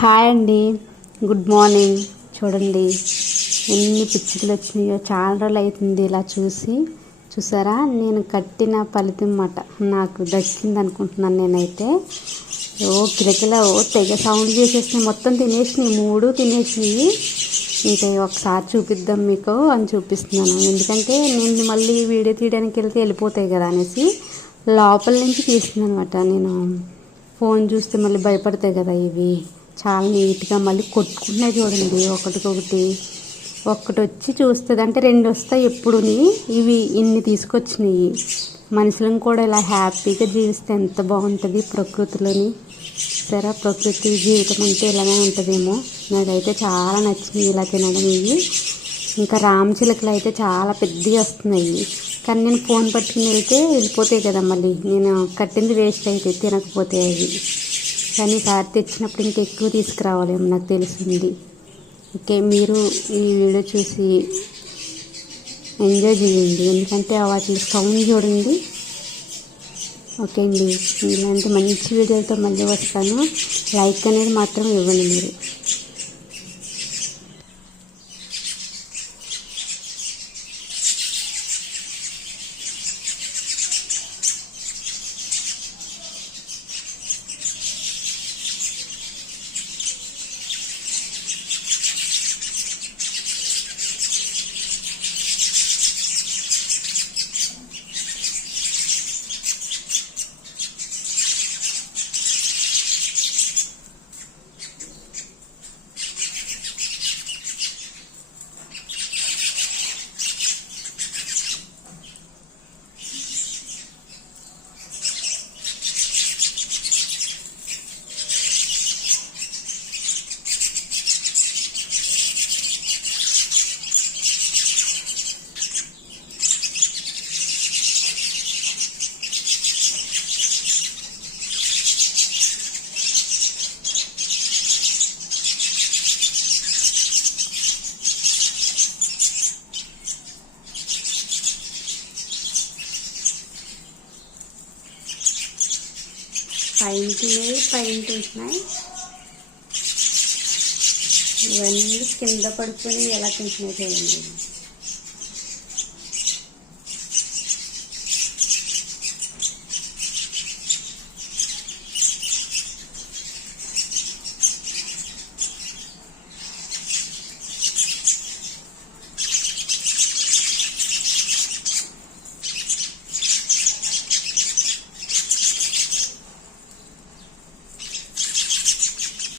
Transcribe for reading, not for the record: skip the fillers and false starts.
Hi అండి, good morning. చూడండి ఎన్ని పిచ్చుకలు వచ్చినాయో. చాలా రోజులు అవుతుంది ఇలా చూసారా. నేను కట్టిన ఫలితం మాట నాకు దక్కింది అనుకుంటున్నాను. నేనైతే కిలకిల తెగ సౌండ్ చేసేసినాయి. మొత్తం తినేసినాయి, మూడు తినేసినాయి. ఇంకా ఒకసారి చూపిద్దాం మీకు అని చూపిస్తున్నాను. ఎందుకంటే నేను మళ్ళీ వీడియో తీయడానికి వెళ్తే వెళ్ళిపోతాయి కదా అనేసి లోపల నుంచి తీస్తున్నాను అనమాట. నేను ఫోన్ చూస్తే మళ్ళీ భయపడతాయి కదా. ఇవి చాలా నీట్గా మళ్ళీ కొట్టుకుంటున్నాయి చూడండి. ఒక్కటి వచ్చి చూస్తుంది అంటే రెండు వస్తాయి ఎప్పుడుని. ఇవి ఇన్ని తీసుకొచ్చినాయి. మనుషులను కూడా ఇలా హ్యాపీగా జీవిస్తే ఎంత బాగుంటుంది ప్రకృతిలోని. సరే, ప్రకృతి జీవితం అంటే ఇలానే ఉంటుందేమో. నాకైతే చాలా నచ్చినాయి ఇలా తినడం ఇవి. ఇంకా రామచిలకలు అయితే చాలా పెద్దగా వస్తున్నాయి. కానీ నేను ఫోన్ పట్టుకుని వెళ్తే వెళ్ళిపోతాయి కదా. మళ్ళీ నేను కట్టింది వేస్ట్ అయితే తినకపోతే అవి. కానీ ఈసారి తెచ్చినప్పుడు ఇంకా ఎక్కువ తీసుకురావాలేమో నాకు తెలిసింది. ఓకే, మీరు ఈ వీడియో చూసి ఎంజాయ్ చేయండి. ఎందుకంటే వాటి సౌండ్ చూడండి. ఓకే అండి, ఇలాంటి మంచి వీడియోలతో మళ్ళీ వస్తాను. లైక్ అనేది మాత్రం ఇవ్వండి మీరు. పైన తినేవి పైన తింటున్నాయి. ఇవన్నీ కింద పడుకొని ఎలా తింటున్నాయి చూడండి.